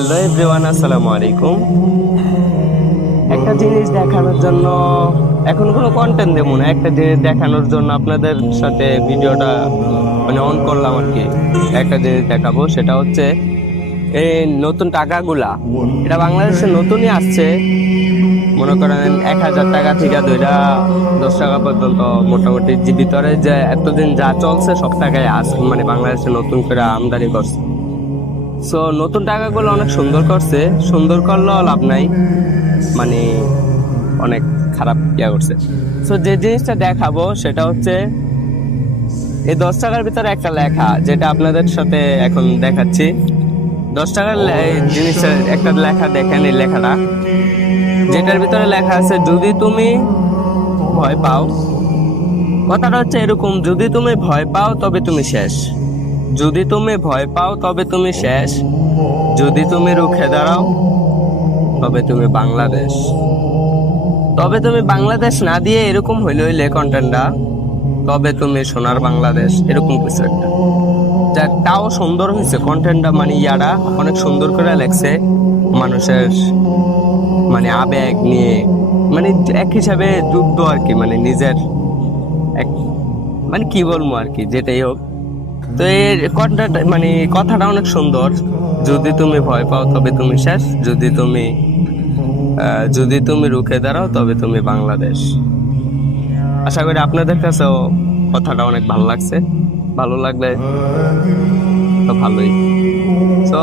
Hello everyone, আসসালামু আলাইকুম। একটা জিনিস দেখানোর জন্য এখন কোনো কন্টেন্ট দেবো না, একটা জিনিস দেখানোর জন্য আপনাদের সাথে ভিডিওটা অন করলাম আর কি। একটা জিনিস দেখাবো, সেটা হচ্ছে এই নতুন টাকাগুলা। এটা বাংলাদেশে নতুনই আসছে, মনে করেন 1,000 টাকা থেকে ধইরা 10 টাকা পর্যন্ত মোটামুটি যে ভিতরে যে এতদিন যা চলছে সব টাকায় বাংলাদেশে নতুন করে আমদানি করছে। সো নতুন টাকাগুলো অনেক সুন্দর করছে, সুন্দর করলেও লাভ নাই, মানে অনেক খারাপ করছে। সো যে জিনিসটা দেখাবো সেটা হচ্ছে এই 10 টাকার ভিতরে একটা লেখা, যেটা আপনাদের সাথে এখন দেখাচ্ছি। 10 টাকার জিনিসের একটা লেখা দেখেন, এই লেখাটা যেটার ভিতরে লেখা আছে, যদি তুমি ভয় পাও। কথাটা হচ্ছে এরকম, যদি তুমি ভয় পাও তবে তুমি শেষ, যদি তুমি ভয় পাও তবে তুমি শেষ, যদি তুমি রুখে দাঁড়াও তবে তুমি বাংলাদেশ। তবে তুমি বাংলাদেশ না দিয়ে এরকম হইলে কন্টেন্টটা, তবে তুমি সোনার বাংলাদেশ, এরকম কিছু একটা। যাক, তাও সুন্দর হয়েছে কন্টেন্টটা, ইয়াটা অনেক সুন্দর করে লেখছে, মানুষের আবেগ নিয়ে, এক হিসাবে যুদ্ধ আর কি, নিজের এক কি বলবো আর কি, যেটাই হোক। তো এই কন্টেন্ট কথাটা অনেক সুন্দর। যদি তুমি ভয় পাও তবে তুমি শেষ, যদি তুমি রুখে দাঁড়াও তবে তুমি বাংলাদেশ। আশা করি আপনাদের কাছেও কথাটা অনেক ভালো লাগছে। ভালো লাগলে তো ভালোই। তো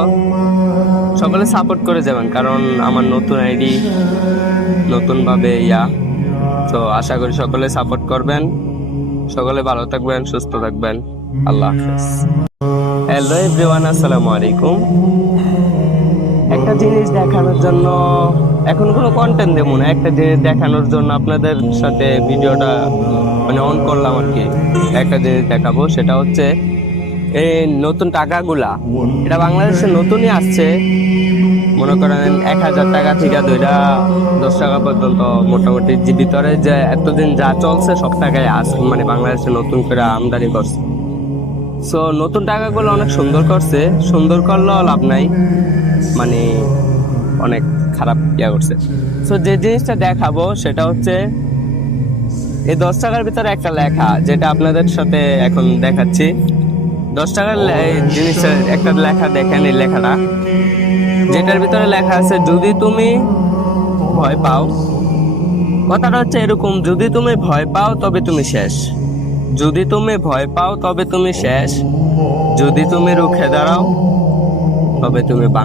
সকলে সাপোর্ট করে যাবেন, কারণ আমার নতুন আইডি, নতুন ভাবে তো আশা করি সকলে সাপোর্ট করবেন। সকলে ভালো থাকবেন, সুস্থ থাকবেন। আল্লাহ হাফেজ। হ্যালো এভরিওয়ান, আসসালামু আলাইকুম। একটা জিনিস দেখানোর জন্য এখন কোনো কন্টেন্ট দেবো না, একটা জিনিস দেখানোর জন্য আপনাদের সাথে ভিডিওটা অন করলাম আর কি। একটা জিনিস দেখাবো, সেটা হচ্ছে এই নতুন টাকাগুলা। এটা বাংলাদেশে নতুনই আসছে, মনে করেন 1,000 টাকা থেকে ধইরা 10 টাকা পর্যন্ত মোটামুটি যে ভিতরে যে এতদিন যা চলছে সব টাকায় বাংলাদেশে নতুন করে আমদানি করছে। সো নতুন টাকাগুলো অনেক সুন্দর করছে, সুন্দর করলেও লাভ নাই, অনেক খারাপ করছে। সো যে জিনিসটা দেখাবো সেটা হচ্ছে এই 10 টাকার ভিতরে একটা লেখা, যেটা আপনাদের সাথে এখন দেখাচ্ছি। 10 টাকার জিনিসের একটা লেখা দেখেন, এই লেখাটা যেটার ভিতরে লেখা আছে, যদি তুমি ভয় পাও। কথাটা হচ্ছে এরকম, যদি তুমি ভয় পাও তবে তুমি শেষ, যদি তুমি ভয় পাও তবে তুমি শেষ, যদি তুমি রুখে দাঁড়াও তবে তুমি